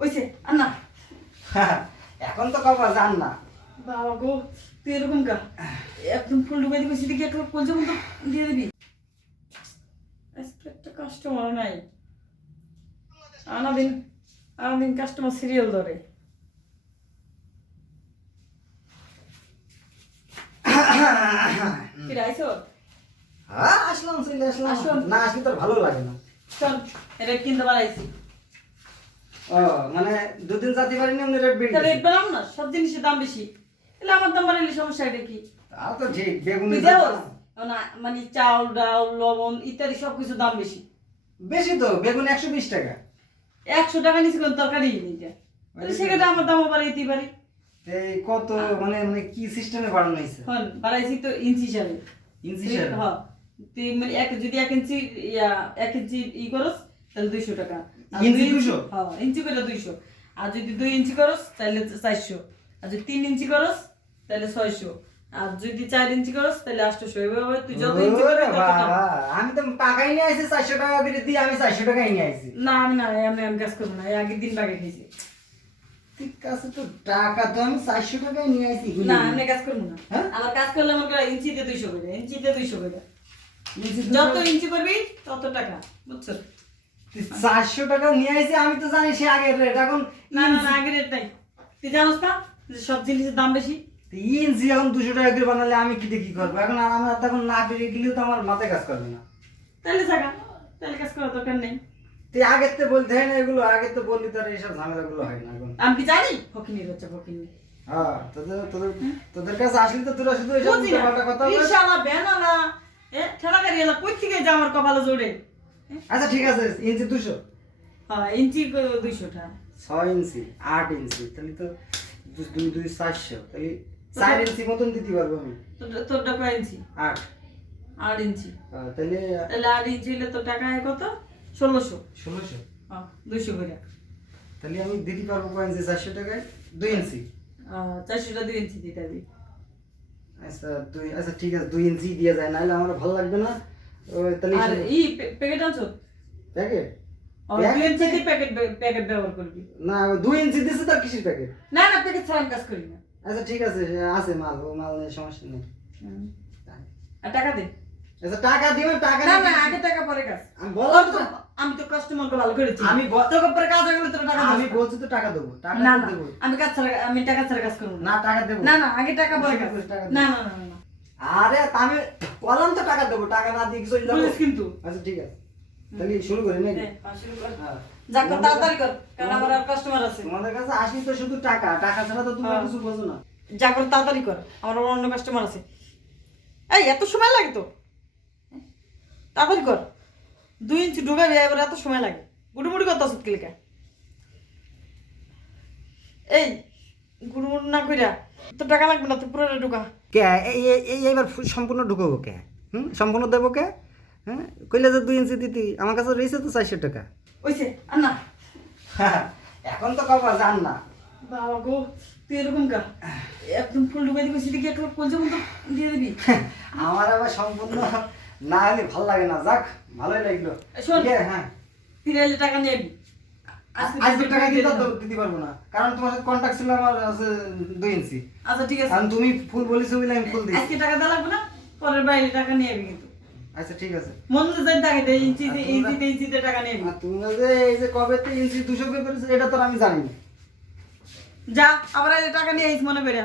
ওইছে আর না এখন তো কবা জান না। বাবা গো তুই এরকম কা একদম ফুল ডুবাই দিবি সেদিকে একটা কলজা মতো দিয়ে দিবি। আজকে একটা কাস্টমার নাই। আনাদিন আনাদিন কাস্টমার সিরিয়াল ধরে। ফিরে আইসো হ্যাঁ আসলাম চলে আসলাম। আসুন। না আসলে তোর ভালো লাগে না। চল এটা কিনতে পারাইছি ও মানে দুদিন যাতে পারিনি এমনি রেট বেড়ে গেছে। রেট বাড়াম না সব জিনিসের দাম বেশি। তাহলে আমার দাম বাড়াইলে সমস্যা এটা কি? তা তো ঠিক বেগুনি না মানে চাউল ডাউল লবণ ইত্যাদি সব কিছু দাম বেশি। বেশি তো বেগুন একশো বিশ টাকা। একশো টাকা নিচে কোনো তরকারি নেই সেক্ষেত্রে আমার দামও বাড়াইতে পারি। এই কত মানে মানে কি সিস্টেমে বাড়ানো হয়েছে? হন বাড়াইছি তো ইঞ্চি হিসাবে। ইঞ্চি হিসাবে? হ্যাঁ তুই মানে এক যদি এক ইঞ্চি ইয়া এক ইঞ্চি ই করস তাহলে দুইশো টাকা। ইঞ্চি দুই 200? হ্যাঁ ইঞ্চি করে দুইশো। আর যদি দুই ইঞ্চি করস তাহলে চারশো। আর যদি তিন ইঞ্চি করস তাহলে ছয়শো। আর যদি চার ইঞ্চি করস তাহলে আটশোশো। এভাবে তুই যত ইঞ্চি তত আমি তো টাকাই নিয়ে আসি চারশো টাকা করে দিয়ে আমি চারশো টাকাই নিয়ে আসি না আমি না আমি আমি কাজ করব না আগের দিন বাগে খেয়েছি ঠিক আছে তো টাকা তো আমি চারশো টাকায় নিয়ে আসি না আমি কাজ করব না। হ্যাঁ? আমার কাজ করলে আমার ইঞ্চিতে দুইশো করে ইঞ্চিতে দুইশো করে। যত ইঞ্চি করবি তত টাকা বুঝছ? চারশো টাকা নিয়ে আসি আমি তো জানি সে আগের রেট এখন না না আগের রেট নাই। তুই জানোস না যে সব জিনিসের দাম বেশি? ইঞ্চি এখন দুশো টাকা করে বানালে আমি কি কি করব? এখন আমার তখন না বেরিয়ে গেলেও তো আমার মাথায় কাজ করবে না। তাহলে থাকা তাহলে কাজ করার দরকার নেই। তুই আগের তো বলতে হয় না এগুলো আগে তো বললি তো এইসব ঝামেলাগুলো হয় না এখন। আমি কি জানি? ফকিনির হচ্ছে ফকিনি। হ্যাঁ তোদের তোদের তোদের কাছে আসলে তো তোরা শুধু এইসব কথা এ ঠেলা গাড়ি এলা কই থেকে যা আমার কপালে জোরে? আচ্ছা ঠিক আছে ইঞ্চি দুশো। হ্যাঁ ইঞ্চি দুইশোটা। ছয় ইঞ্চি আট ইঞ্চি তাহলে তো দুই দুই চারশো। তাহলে চার ইঞ্চি মতন দিতে পারব আমি। তোরটা কয় ইঞ্চি? আট। আট ইঞ্চি। তাহলে তাহলে আট ইঞ্চি হলে তোর টাকা হয় কত? ষোলোশো। ষোলোশো? হ্যাঁ দুইশো করে। তাহলে আমি দিতে পারব কয় ইঞ্চি? চারশো টাকায়? দুই ইঞ্চি। আহ, চারশোটা দুই ইঞ্চি দিতে হবে। আচ্ছা দুই আচ্ছা ঠিক আছে দুই ইঞ্চি দিয়ে যায়। নাহলে আমার ভালো লাগবে না। আর ই প্যাকেট আনছো? প্যাকেট? ও, দুই ইঞ্চি দিয়ে প্যাকেট বে- প্যাকেট ব্যবহার করবি। না দুই ইঞ্চি দিছে তার কিসের প্যাকেট না না প্যাকেট ছাড়া আমি কাজ করি না। আচ্ছা ঠিক আছে আছে মাল ও মাল নিয়ে সমস্যা নেই। আর টাকা দে। আচ্ছা টাকা দিবেন টাকা না না আগে টাকা পরে কাজ। আমি বললাম তো আমি তো কাস্টমারকে ভালো করেছি। আমি তোকে পরে কাজ হয়ে গেলে তোর টাকা আমি। বলছি তো টাকা দেবো। টাকা না দেবো। আমি কাজ ছাড়া আমি টাকা ছাড়া কাজ করব না। টাকা দেবো। না না আগে টাকা পরে কাজ না না, না। আরে আমি বললাম তো টাকা দেবো টাকা না দিয়ে কিন্তু। আচ্ছা ঠিক আছে। তাহলে শুরু করি নাকি? টাকা। হ্যাঁ। যা কর। তাড়াতাড়ি কর কারণ আমার আর কাস্টমার আছে। তোমাদের কাছে আসি তো শুধু টাকা টাকা ছাড়া তো তোমরা হ্যাঁ। কিছু বোঝো না। যা কর তাড়াতাড়ি কর আমার অন্য কাস্টমার আছে। এই এত সময় লাগে তো? তাড়াতাড়ি কর। দুই ইঞ্চি ঢুকাবি এবার এত সময় লাগে। গুড়ুমুড়ি কত আছে কিলিকা এই গুড়ুমুড়ি না কইরা তো টাকা লাগবে না তো পুরো ঢুকা। কে? এই এই- এই এইবার সম্পূর্ণ ঢুকাবো কে? হুম? সম্পূর্ণ দেবো কে? হ্যাঁ? কইলে যে দুই ইঞ্চি দিতি আমার কাছে রয়েছে তো চারশো টাকা। ওইছে আর না এখন তো কবা জান না। বাবা গো তুই এরকম কা একদম ফুল ঢুকাই দিবি সেদিকে একটা কলজা মতো দিয়ে দিবি। আমার আবার সম্পূর্ণ না হলে ভালো লাগে না। যাক ভালোই লাগল। শোন। ইয়ে, হ্যাঁ। তিন হাজার টাকা নিয়ে আবি টাকা কিন্তু দিতে পারব না। কারণ তোমার সাথে কন্ট্যাক্ট ছিল আমার আছে দুই ইঞ্চি আচ্ছা ঠিক আছে। তুমি ফুল বলেছ বলে আমি ফুল দিই আজকে টাকা দেওয়া লাগবে না পরের বাইরে টাকা নিয়ে আবি কিন্তু। আচ্ছা ঠিক আছে। মন যাই টাকা দে ইঞ্চিতে আর তোমরা- ইঞ্চিতে ইঞ্চিতে টাকা নিয়ে আর তুমি যে এই যে কবে তো ইঞ্চি দুশো করে করেছ এটা তো আমি জানি না। যা আবার টাকা নিয়ে আইস মনে করে